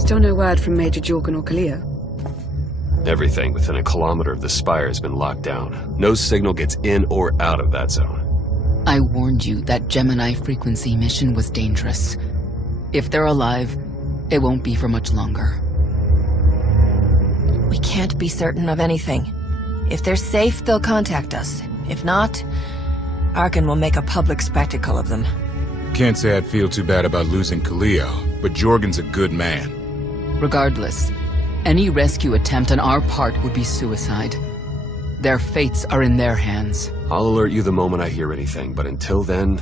Still no word from Major Jorgen or Kalia? Everything within a kilometer of the spire has been locked down. No signal gets in or out of that zone. I warned you that Gemini frequency mission was dangerous. If they're alive, it won't be for much longer. We can't be certain of anything. If they're safe, they'll contact us. If not, Arkan will make a public spectacle of them. Can't say I'd feel too bad about losing Khalil, but Jorgen's a good man. Regardless, any rescue attempt on our part would be suicide. Their fates are in their hands. I'll alert you the moment I hear anything, but until then,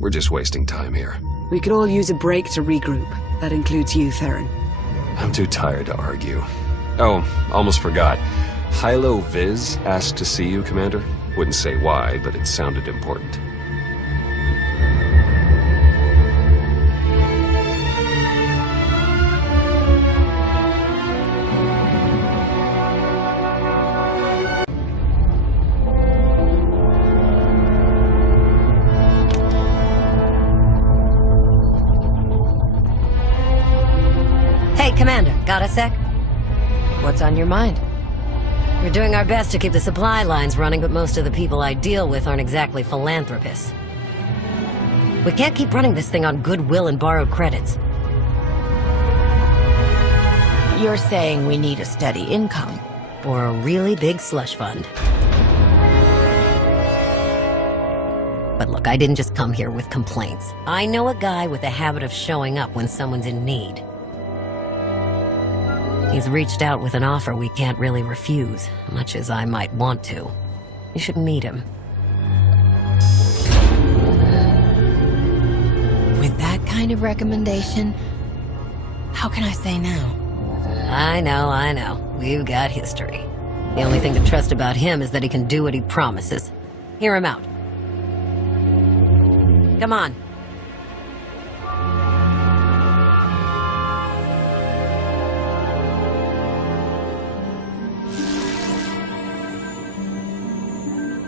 we're just wasting time here. We could all use a break to regroup. That includes you, Theron. I'm too tired to argue. Oh, almost forgot. Hylo Viz asked to see you, Commander. Wouldn't say why, but it sounded important. Hey, Commander, got a sec? What's on your mind? We're doing our best to keep the supply lines running, but most of the people I deal with aren't exactly philanthropists. We can't keep running this thing on goodwill and borrowed credits. You're saying we need a steady income. Or a really big slush fund. But look, I didn't just come here with complaints. I know a guy with a habit of showing up when someone's in need. He's reached out with an offer we can't really refuse, much as I might want to. You should meet him. With that kind of recommendation, how can I say no? I know. We've got history. The only thing to trust about him is that he can do what he promises. Hear him out. Come on.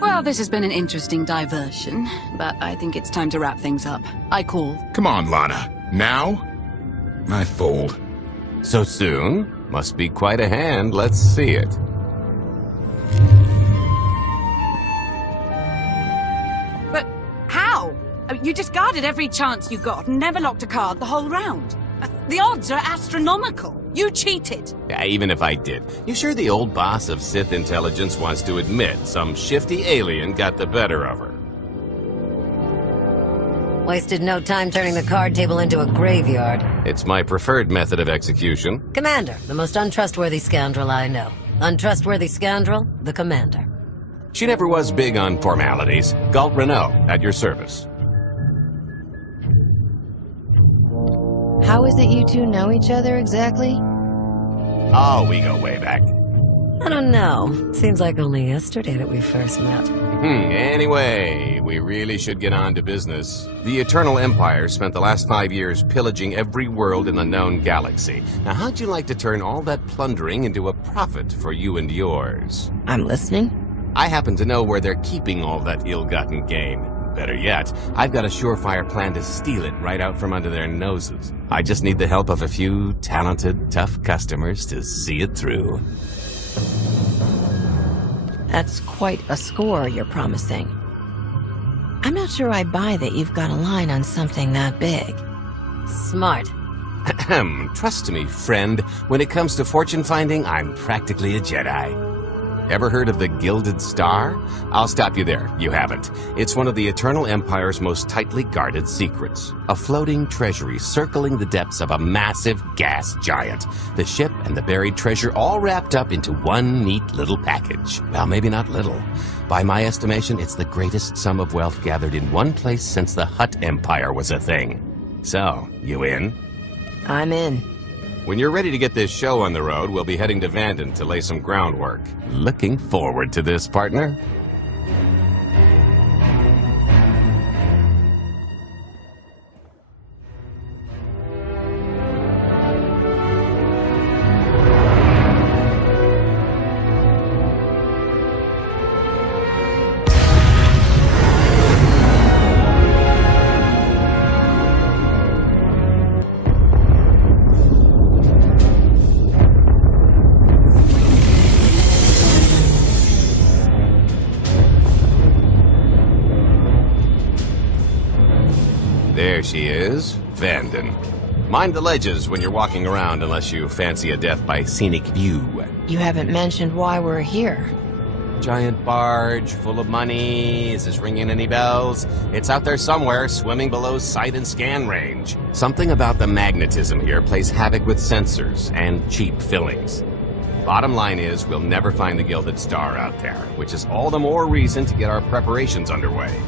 Well, this has been an interesting diversion, but I think it's time to wrap things up. I call. Come on, Lana. Now? I fold. So soon? Must be quite a hand. Let's see it. But how? You discarded every chance you got and never locked a card the whole round. The odds are astronomical. You cheated. Yeah, even if I did. You sure the old boss of Sith intelligence wants to admit some shifty alien got the better of her? Wasted no time turning the card table into a graveyard. It's my preferred method of execution. Commander, the most untrustworthy scoundrel I know. Untrustworthy scoundrel, the Commander. She never was big on formalities. Galt Renault, at your service. How is it you two know each other exactly? Oh, we go way back. I don't know. Seems like only yesterday that we first met. Anyway, we really should get on to business. The Eternal Empire spent the last 5 years pillaging every world in the known galaxy. Now, how'd you like to turn all that plundering into a profit for you and yours? I'm listening. I happen to know where they're keeping all that ill-gotten gain. Better yet, I've got a surefire plan to steal it right out from under their noses. I just need the help of a few talented, tough customers to see it through. That's quite a score you're promising. I'm not sure I buy that you've got a line on something that big. Smart. Trust me, friend. When it comes to fortune finding, I'm practically a Jedi. Ever heard of the Gilded Star? I'll stop you there. You haven't. It's one of the Eternal Empire's most tightly guarded secrets. A floating treasury circling the depths of a massive gas giant. The ship and the buried treasure all wrapped up into one neat little package. Well, maybe not little. By my estimation, it's the greatest sum of wealth gathered in one place since the Hutt Empire was a thing. So, you in? I'm in. When you're ready to get this show on the road, we'll be heading to Vanden to lay some groundwork. Looking forward to this, partner. she is, Vanden. Mind the ledges when you're walking around unless you fancy a death by scenic view. You haven't mentioned why we're here. Giant barge, full of money. Is this ringing any bells? It's out there somewhere, swimming below sight and scan range. Something about the magnetism here plays havoc with sensors and cheap fillings. Bottom line is, we'll never find the Gilded Star out there, which is all the more reason to get our preparations underway.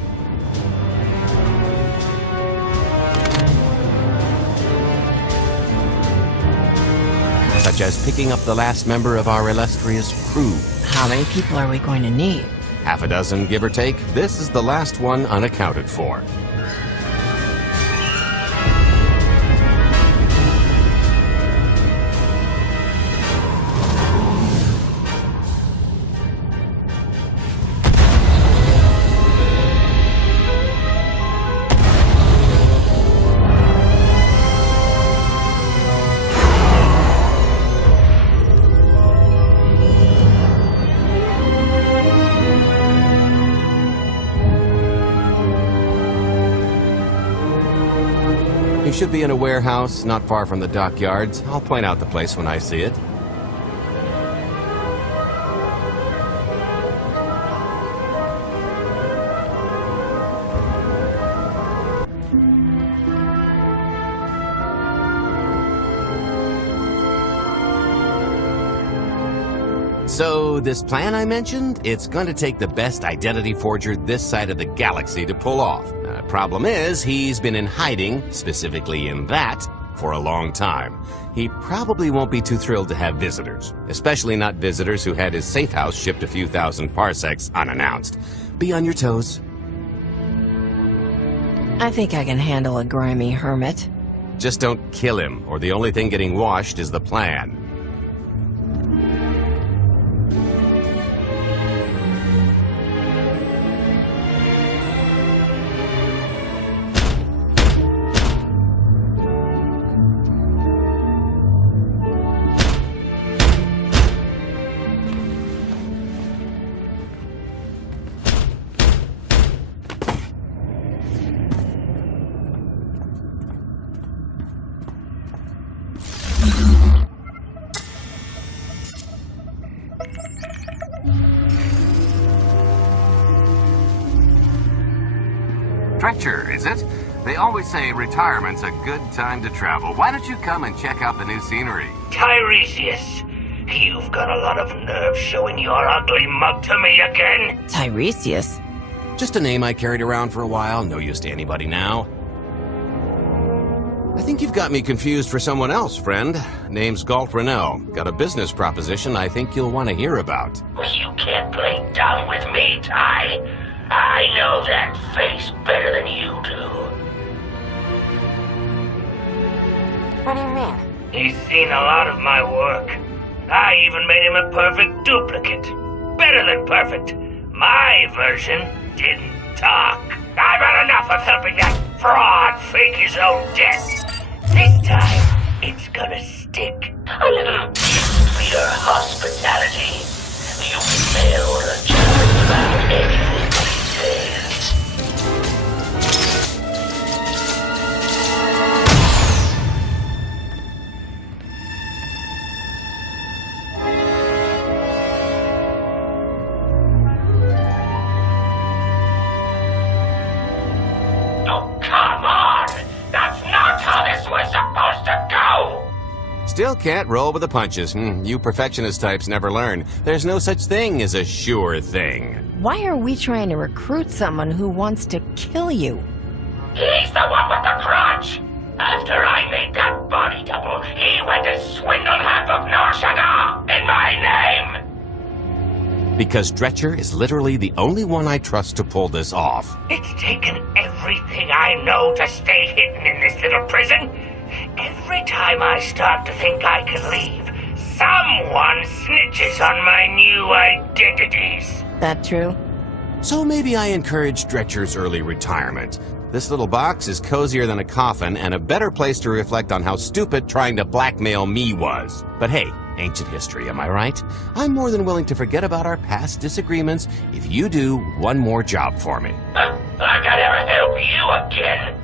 Such as picking up the last member of our illustrious crew. How many people are we going to need? Half a dozen, give or take. This is the last one unaccounted for. You should be in a warehouse not far from the dockyards. I'll point out the place when I see it. So, this plan I mentioned, it's going to take the best identity forger this side of the galaxy to pull off. Problem is, he's been in hiding, specifically in that, for a long time. He probably won't be too thrilled to have visitors, especially not visitors who had his safe house shipped a few thousand parsecs unannounced. Be on your toes. I think I can handle a grimy hermit. Just don't kill him, or the only thing getting washed is the plan. Dretcher, is it? They always say retirement's a good time to travel. Why don't you come and check out the new scenery? Tiresias, you've got a lot of nerve showing your ugly mug to me again. Tiresias? Just a name I carried around for a while, no use to anybody now. I think you've got me confused for someone else, friend. Name's Galt Renell. Got a business proposition I think you'll want to hear about. You can't play dumb with me, Ty. I know that face better than you do. What do you mean? He's seen a lot of my work. I even made him a perfect duplicate. Better than perfect. My version didn't talk. I've had enough of helping that fraud fake his own death. This time, it's gonna stick. A little gift for your hospitality. You failed a job without any details. Still can't roll with the punches. You perfectionist types never learn. There's no such thing as a sure thing. Why are we trying to recruit someone who wants to kill you? He's the one with the crutch. After I made that body double, he went to swindle half of Norshaga in my name. Because Dretcher is literally the only one I trust to pull this off. It's taken everything I know to stay hidden in this little prison. Every time I start to think I can leave, someone snitches on my new identities. That true? So maybe I encourage Dretcher's early retirement. This little box is cozier than a coffin and a better place to reflect on how stupid trying to blackmail me was. But hey, ancient history, am I right? I'm more than willing to forget about our past disagreements if you do one more job for me. I gotta help you again.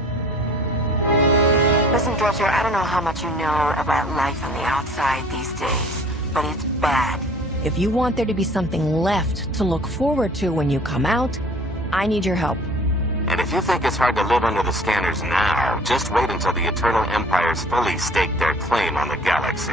Listen, Dredger, I don't know how much you know about life on the outside these days, but it's bad. If you want there to be something left to look forward to when you come out, I need your help. And if you think it's hard to live under the scanners now, just wait until the Eternal Empires fully stake their claim on the galaxy.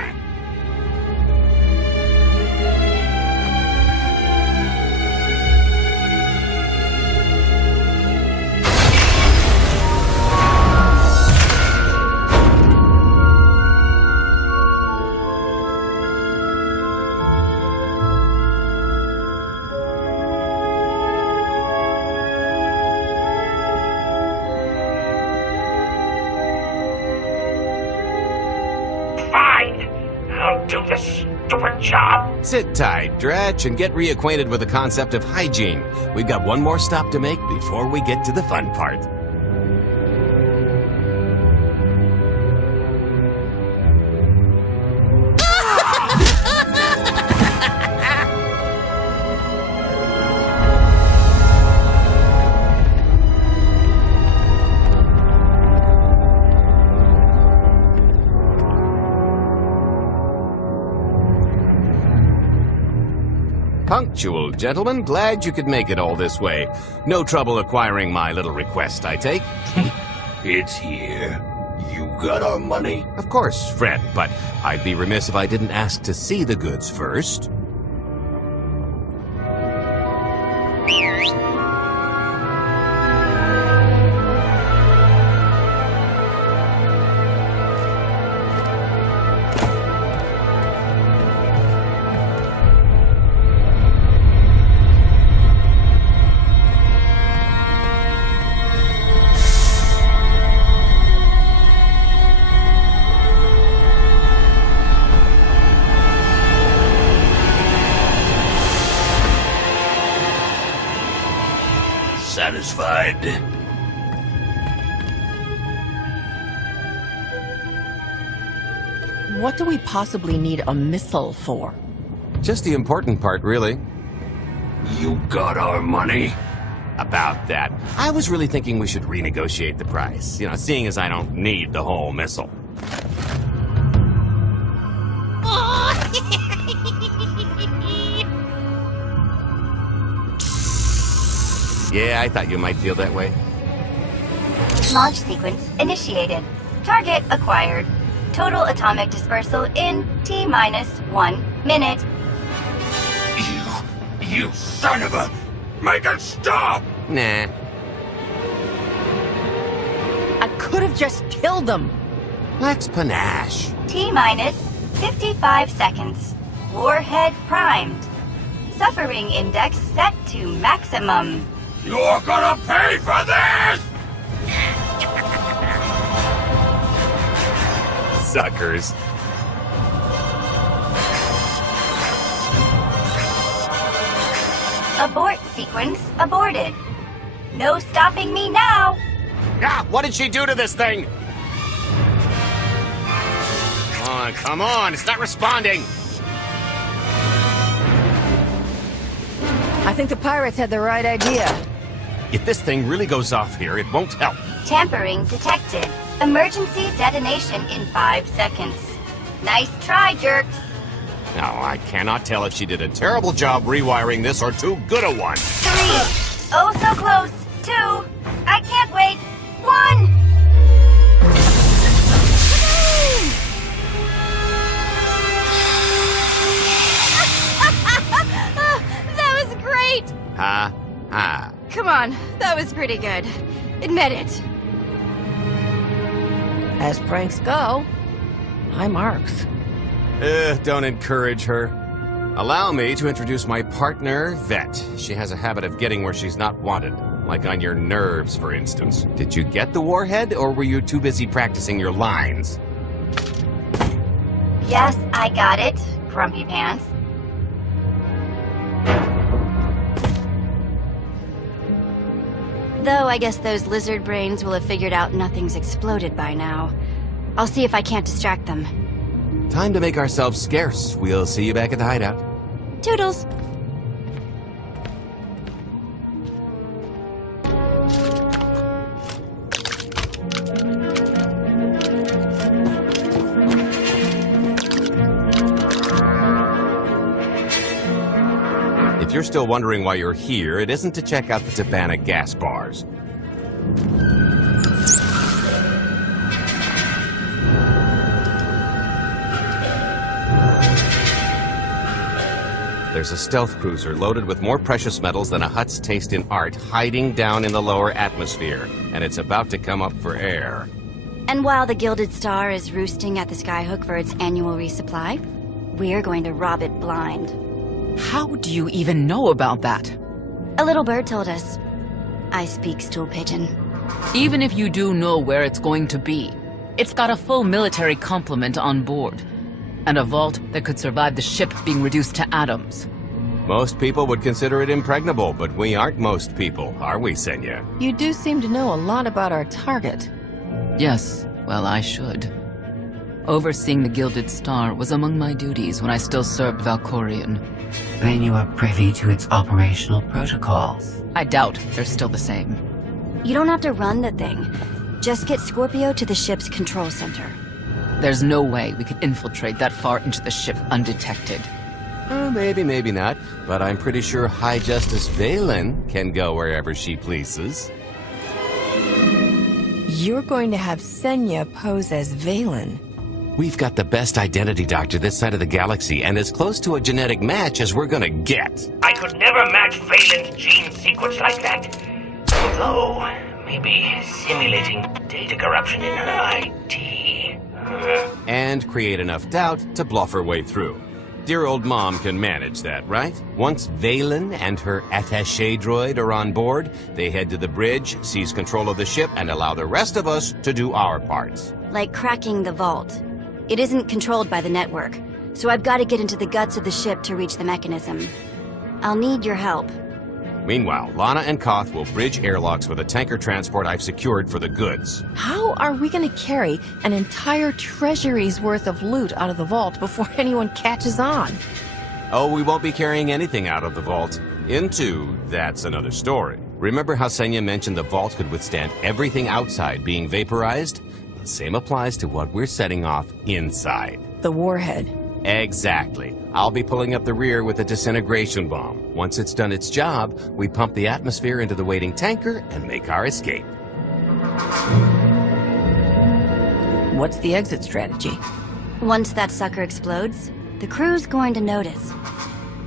Do this stupid job. Sit tight, Dretch, and get reacquainted with the concept of hygiene. We've got one more stop to make before we get to the fun part. Punctual, gentlemen. Glad you could make it all this way. No trouble acquiring my little request, I take? It's here. You got our money? Of course, Fred, but I'd be remiss if I didn't ask to see the goods first. Satisfied? What do we possibly need a missile for? Just the important part, really. You got our money? About that. I was really thinking we should renegotiate the price. You know, seeing as I don't need the whole missile. Yeah, I thought you might feel that way. Launch sequence initiated. Target acquired. Total atomic dispersal in T-1 minute. You son of a... Make it stop! Nah. I could have just killed them. Lex panache. T-minus 55 seconds. Warhead primed. Suffering index set to maximum. You're gonna pay for this! Suckers. Abort sequence aborted. No stopping me now. Ah, what did she do to this thing? Come on, it's not responding. I think the pirates had the right idea. If this thing really goes off here, it won't help. Tampering detected. Emergency detonation in 5 seconds. Nice try, jerks. Now, I cannot tell if she did a terrible job rewiring this or too good a one. 3. Oh, so close. 2. I can't wait. 1. That was great! Ha, ha. Come on, that was pretty good. Admit it. As pranks go, I'm Arx. Don't encourage her. Allow me to introduce my partner, Vet. She has a habit of getting where she's not wanted. Like on your nerves, for instance. Did you get the warhead, or were you too busy practicing your lines? Yes, I got it, Grumpy Pants. Though I guess those lizard brains will have figured out nothing's exploded by now. I'll see if I can't distract them. Time to make ourselves scarce. We'll see you back at the hideout. Toodles! if you're still wondering why you're here, it isn't to check out the Tabana gas bars. There's a stealth cruiser loaded with more precious metals than a Hutt's taste in art hiding down in the lower atmosphere, and it's about to come up for air. And while the Gilded Star is roosting at the Skyhook for its annual resupply, we're going to rob it blind. How do you even know about that? A little bird told us. I speak stool pigeon. Even if you do know where it's going to be, it's got a full military complement on board. And a vault that could survive the ship being reduced to atoms. Most people would consider it impregnable, but we aren't most people, are we, Senya? You do seem to know a lot about our target. Yes, well, I should. Overseeing the Gilded Star was among my duties when I still served Valkorion. Then you are privy to its operational protocols. I doubt they're still the same. You don't have to run the thing. Just get Scorpio to the ship's control center. There's no way we could infiltrate that far into the ship undetected. Maybe, maybe not, but I'm pretty sure High Justice Valen can go wherever she pleases. You're going to have Senya pose as Valen. We've got the best identity doctor this side of the galaxy, and as close to a genetic match as we're gonna get. I could never match Valen's gene sequence like that. Although, maybe simulating data corruption in her IT. And create enough doubt to bluff her way through. Dear old mom can manage that, right? Once Valen and her attaché droid are on board, they head to the bridge, seize control of the ship, and allow the rest of us to do our parts. Like cracking the vault. It isn't controlled by the network, so I've got to get into the guts of the ship to reach the mechanism. I'll need your help. Meanwhile, Lana and Koth will bridge airlocks with a tanker transport I've secured for the goods. How are we going to carry an entire treasury's worth of loot out of the vault before anyone catches on? Oh, we won't be carrying anything out of the vault. That's another story. Remember how Senya mentioned the vault could withstand everything outside being vaporized? The same applies to what we're setting off inside. The warhead. Exactly. I'll be pulling up the rear with a disintegration bomb. Once it's done its job, we pump the atmosphere into the waiting tanker and make our escape. What's the exit strategy? Once that sucker explodes, the crew's going to notice.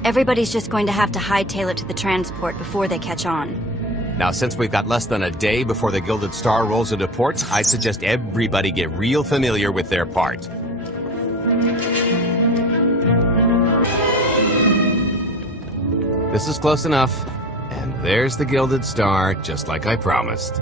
Everybody's just going to have to hightail it to the transport before they catch on. Now, since we've got less than a day before the Gilded Star rolls into port, I suggest everybody get real familiar with their part. This is close enough. And there's the Gilded Star, just like I promised.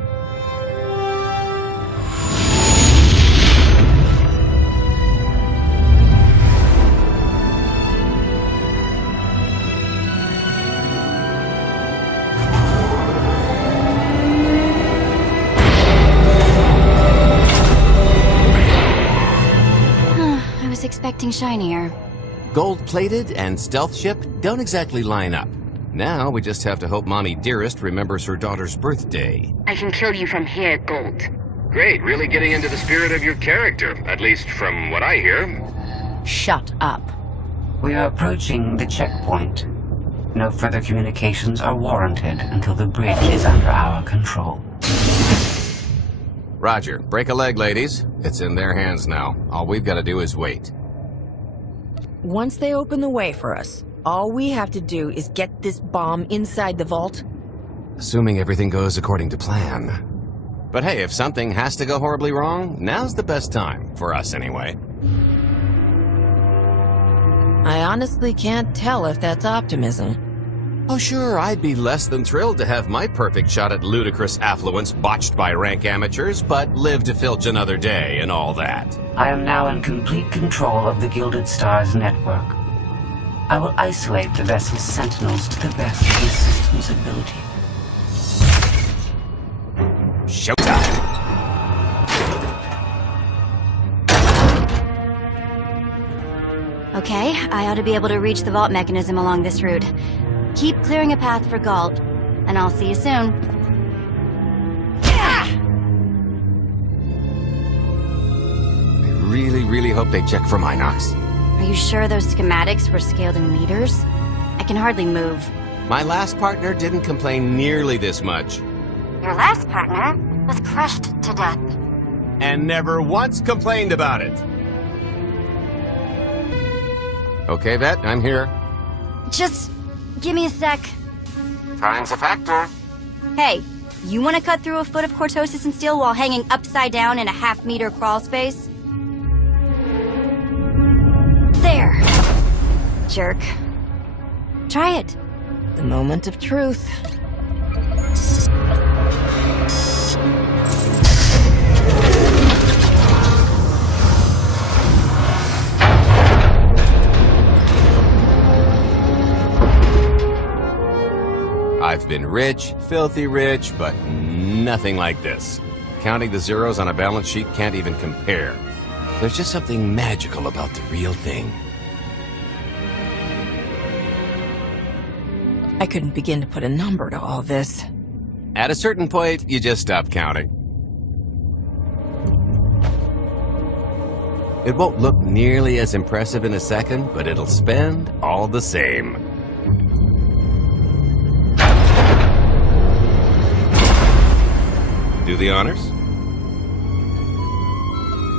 I was expecting shinier. Gold-plated and stealth ship don't exactly line up. Now we just have to hope Mommy Dearest remembers her daughter's birthday. I can kill you from here, Gold. Great, really getting into the spirit of your character, at least from what I hear. Shut up. We are approaching the checkpoint. No further communications are warranted until the bridge is under our control. Roger. Break a leg, ladies. It's in their hands now. All we've got to do is wait. Once they open the way for us, all we have to do is get this bomb inside the vault. Assuming everything goes according to plan. But hey, if something has to go horribly wrong, now's the best time. For us, anyway. I honestly can't tell if that's optimism. Oh sure, I'd be less than thrilled to have my perfect shot at ludicrous affluence botched by rank amateurs, but live to filch another day and all that. I am now in complete control of the Gilded Star's network. I will isolate the vessel's sentinels to the best of the system's ability. Showtime! Okay, I ought to be able to reach the vault mechanism along this route. Keep clearing a path for Galt, and I'll see you soon. I really hope they check for Minox. Are you sure those schematics were scaled in meters? I can hardly move. My last partner didn't complain nearly this much. Your last partner was crushed to death. And never once complained about it. Okay, Vet, I'm here. Just give me a sec. Time's a factor. Hey, you want to cut through a foot of cortosis and steel while hanging upside down in a half-meter crawl space? There. Jerk. Try it. The moment of truth. I've been rich, filthy rich, but nothing like this. Counting the zeros on a balance sheet can't even compare. There's just something magical about the real thing. I couldn't begin to put a number to all this. At a certain point, you just stop counting. It won't look nearly as impressive in a second, but it'll spend all the same. Do the honors?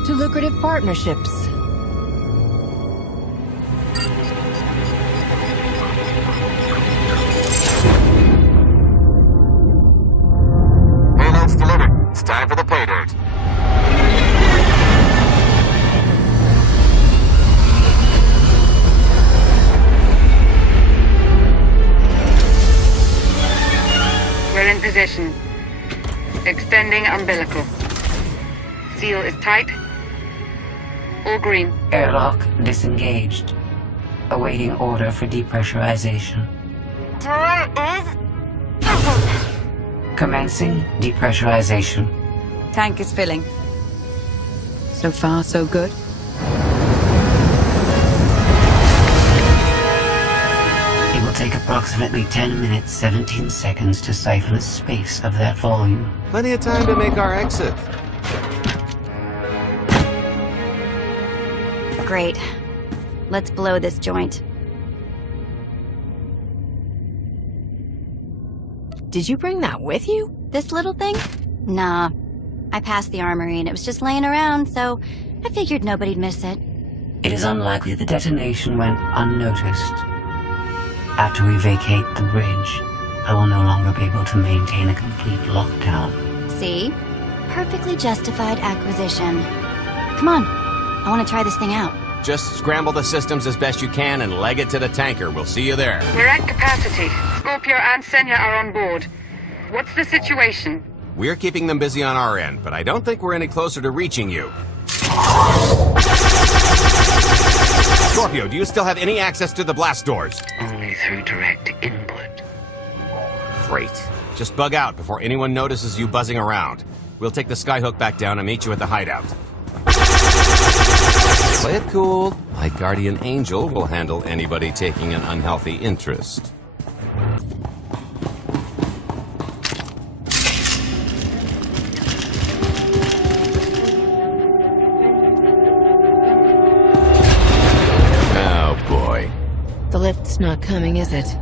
To lucrative partnerships. Payload's delivered. It's time for the pay dirt. We're in position. Extending umbilical. Seal is tight. All green. Airlock disengaged. Awaiting order for depressurization. Door is open. Commencing depressurization. Tank is filling. So far, so good. It will take approximately 10 minutes, 17 seconds to siphon a space of that volume. Plenty of time to make our exit. Great. Let's blow this joint. Did you bring that with you? This little thing? Nah. I passed the armory and it was just laying around, so I figured nobody'd miss it. It is unlikely the detonation went unnoticed. After we vacate the bridge, I will no longer be able to maintain a complete lockdown. See? Perfectly justified acquisition. Come on. I want to try this thing out. Just scramble the systems as best you can and leg it to the tanker. We'll see you there. We're at capacity. Scorpio and Senya are on board. What's the situation? We're keeping them busy on our end, but I don't think we're any closer to reaching you. Scorpio, do you still have any access to the blast doors? Only through direct input. Great. Just bug out before anyone notices you buzzing around. We'll take the skyhook back down and meet you at the hideout. Play it cool. My guardian angel will handle anybody taking an unhealthy interest. Oh boy. The lift's not coming, is it?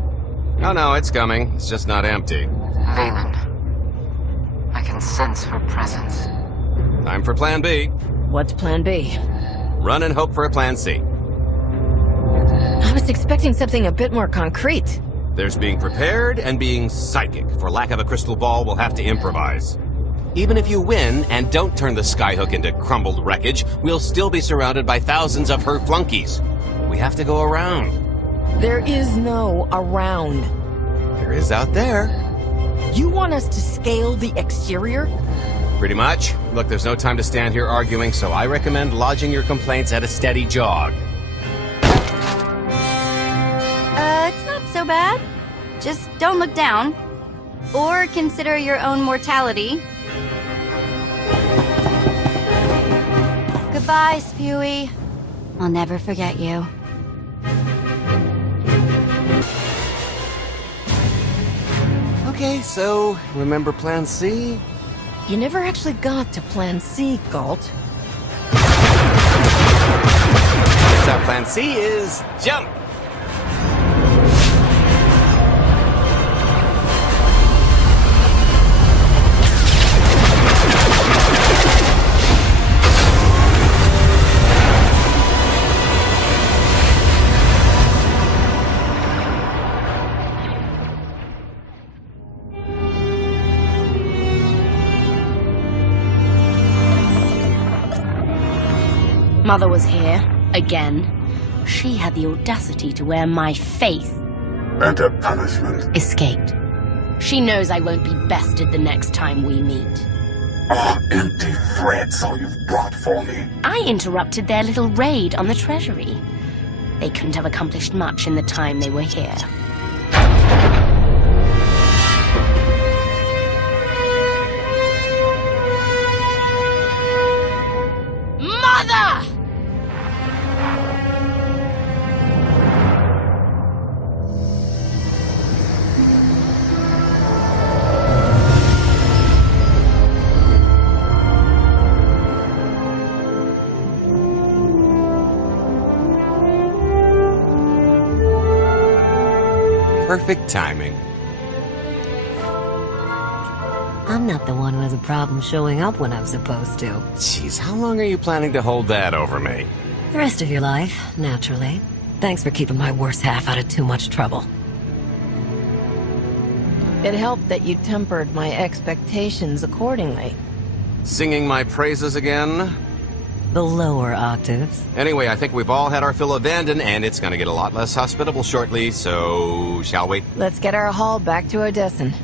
Oh no, it's coming. It's just not empty. Valen. I can sense her presence. Time for Plan B. What's Plan B? Run and hope for a Plan C. I was expecting something a bit more concrete. There's being prepared and being psychic. For lack of a crystal ball, we'll have to improvise. Even if you win and don't turn the skyhook into crumbled wreckage, we'll still be surrounded by thousands of her flunkies. We have to go around. There is no around. There is out there. You want us to scale the exterior? Pretty much. Look, there's no time to stand here arguing, so I recommend lodging your complaints at a steady jog. It's not so bad. Just don't look down. Or consider your own mortality. Goodbye, Spewy. I'll never forget you. Okay, so remember Plan C? You never actually got to Plan C, Galt. So Plan C is jump! Mother was here, again, she had the audacity to wear my face. And her punishment? Escaped. She knows I won't be bested the next time we meet. Oh, empty threats all you've brought for me. I interrupted their little raid on the Treasury. They couldn't have accomplished much in the time they were here. Mother! Perfect timing. I'm not the one who has a problem showing up when I'm supposed to. Jeez, how long are you planning to hold that over me? The rest of your life, naturally. Thanks for keeping my worse half out of too much trouble. It helped that you tempered my expectations accordingly. Singing my praises again? The lower octaves. Anyway, I think we've all had our fill of Vanden, and it's gonna get a lot less hospitable shortly, so shall we? Let's get our haul back to Odessan.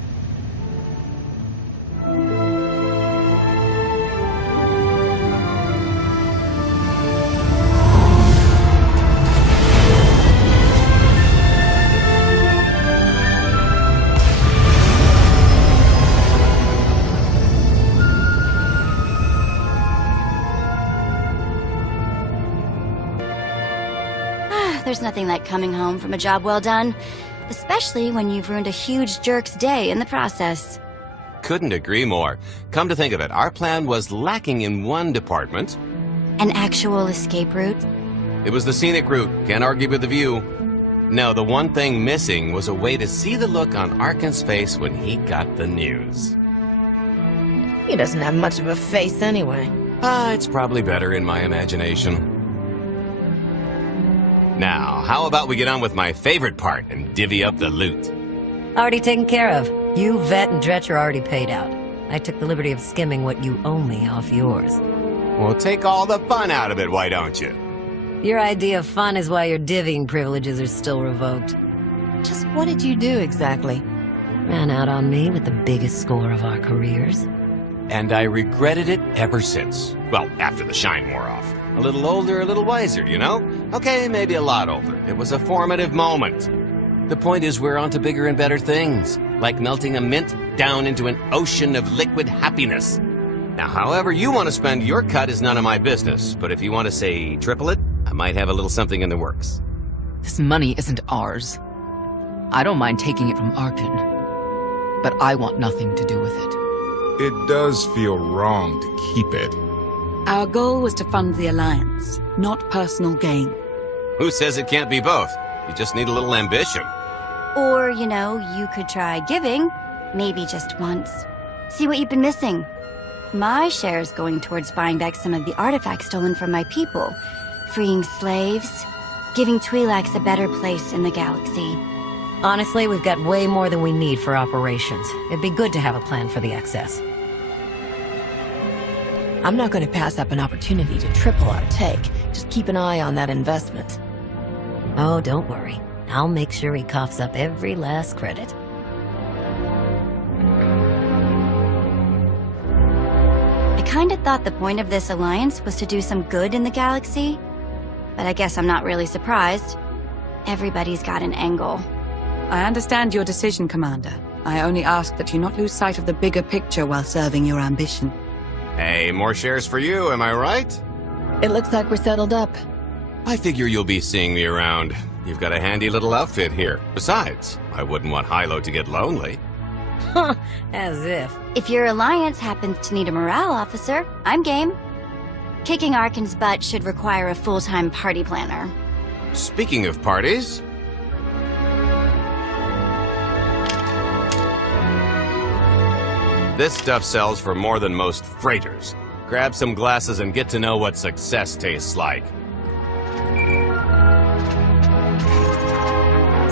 There's nothing like coming home from a job well done, especially when you've ruined a huge jerk's day in the process. Couldn't agree more. Come to think of it, our plan was lacking in one department. An actual escape route? It was the scenic route, can't argue with the view. No, the one thing missing was a way to see the look on Arkan's face when he got the news. He doesn't have much of a face anyway. It's probably better in my imagination. Now, how about we get on with my favorite part and divvy up the loot? Already taken care of. You, Vet, and Dretch are already paid out. I took the liberty of skimming what you owe me off yours. Well, take all the fun out of it, why don't you? Your idea of fun is why your divvying privileges are still revoked. Just what did you do exactly? Ran out on me with the biggest score of our careers. And I regretted it ever since. Well, after the shine wore off. A little older, a little wiser, you know? Okay, maybe a lot older. It was a formative moment. The point is we're on to bigger and better things, like melting a mint down into an ocean of liquid happiness. Now, however you want to spend your cut is none of my business, but if you want to say triple it, I might have a little something in the works. This money isn't ours. I don't mind taking it from Arkan, but I want nothing to do with it. It does feel wrong to keep it. Our goal was to fund the Alliance, not personal gain. Who says it can't be both? You just need a little ambition. Or, you know, you could try giving, maybe just once. See what you've been missing. My share's going towards buying back some of the artifacts stolen from my people, freeing slaves, giving Twi'leks a better place in the galaxy. Honestly, we've got way more than we need for operations. It'd be good to have a plan for the excess. I'm not going to pass up an opportunity to triple our take. Just keep an eye on that investment. Oh, don't worry. I'll make sure he coughs up every last credit. I kinda thought the point of this alliance was to do some good in the galaxy, but I guess I'm not really surprised. Everybody's got an angle. I understand your decision, Commander. I only ask that you not lose sight of the bigger picture while serving your ambition. Hey, more shares for you, am I right? It looks like we're settled up. I figure you'll be seeing me around. You've got a handy little outfit here. Besides, I wouldn't want Hilo to get lonely. As if. If your alliance happens to need a morale officer, I'm game. Kicking Arkan's butt should require a full-time party planner. Speaking of parties... This stuff sells for more than most freighters. Grab some glasses and get to know what success tastes like.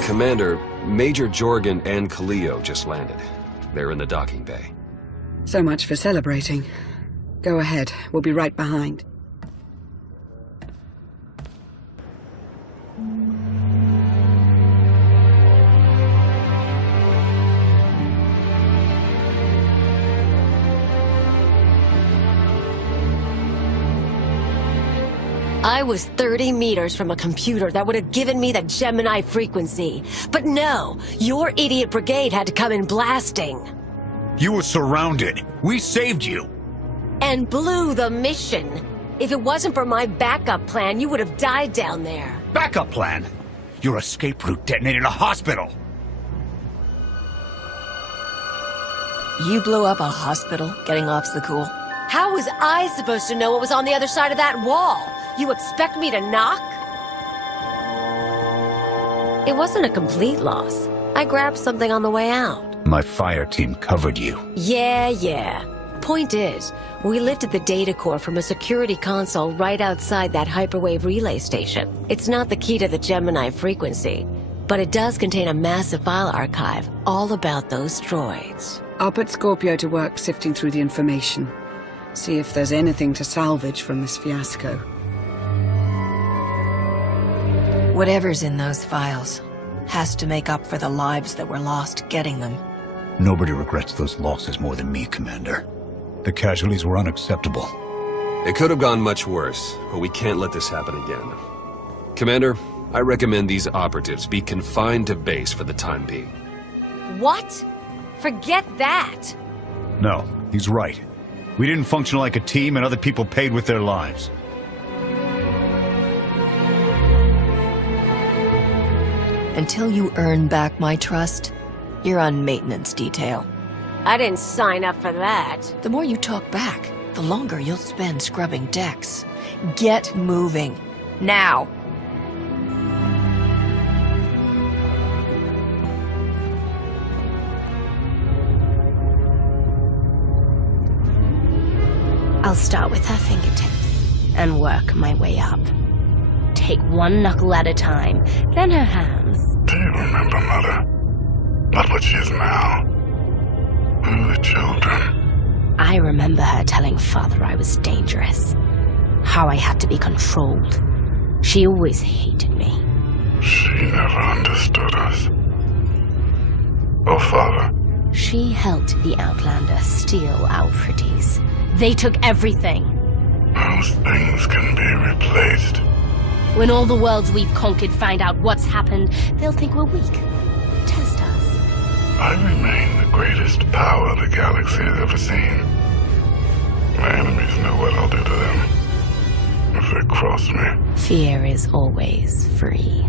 Commander, Major Jorgen and Kaleo just landed. They're in the docking bay. So much for celebrating. Go ahead, we'll be right behind. I was 30 meters from a computer that would have given me the Gemini frequency. But no, your idiot brigade had to come in blasting. You were surrounded. We saved you. And blew the mission. If it wasn't for my backup plan, you would have died down there. Backup plan? Your escape route detonated a hospital. You blew up a hospital getting off the cool. How was I supposed to know what was on the other side of that wall? You expect me to knock? It wasn't a complete loss. I grabbed something on the way out. My fire team covered you. Yeah. Point is, we lifted the data core from a security console right outside that hyperwave relay station. It's not the key to the Gemini frequency, but it does contain a massive file archive all about those droids. I'll put Scorpio to work sifting through the information. See if there's anything to salvage from this fiasco. Whatever's in those files has to make up for the lives that were lost getting them. Nobody regrets those losses more than me, Commander. The casualties were unacceptable. It could have gone much worse, but we can't let this happen again. Commander, I recommend these operatives be confined to base for the time being. What? Forget that! No, he's right. We didn't function like a team and other people paid with their lives. Until you earn back my trust, you're on maintenance detail. I didn't sign up for that. The more you talk back, the longer you'll spend scrubbing decks. Get moving. Now! I'll start with her fingertips and work my way up. Take one knuckle at a time, then her hands. Do you remember, Mother? Not what she is now. We were the children. I remember her telling Father I was dangerous. How I had to be controlled. She always hated me. She never understood us. Oh, Father. She helped the Outlander steal our pretties. They took everything. Those things can be replaced. When all the worlds we've conquered find out what's happened, they'll think we're weak. Test us. I remain the greatest power the galaxy has ever seen. My enemies know what I'll do to them if they cross me. Fear is always free.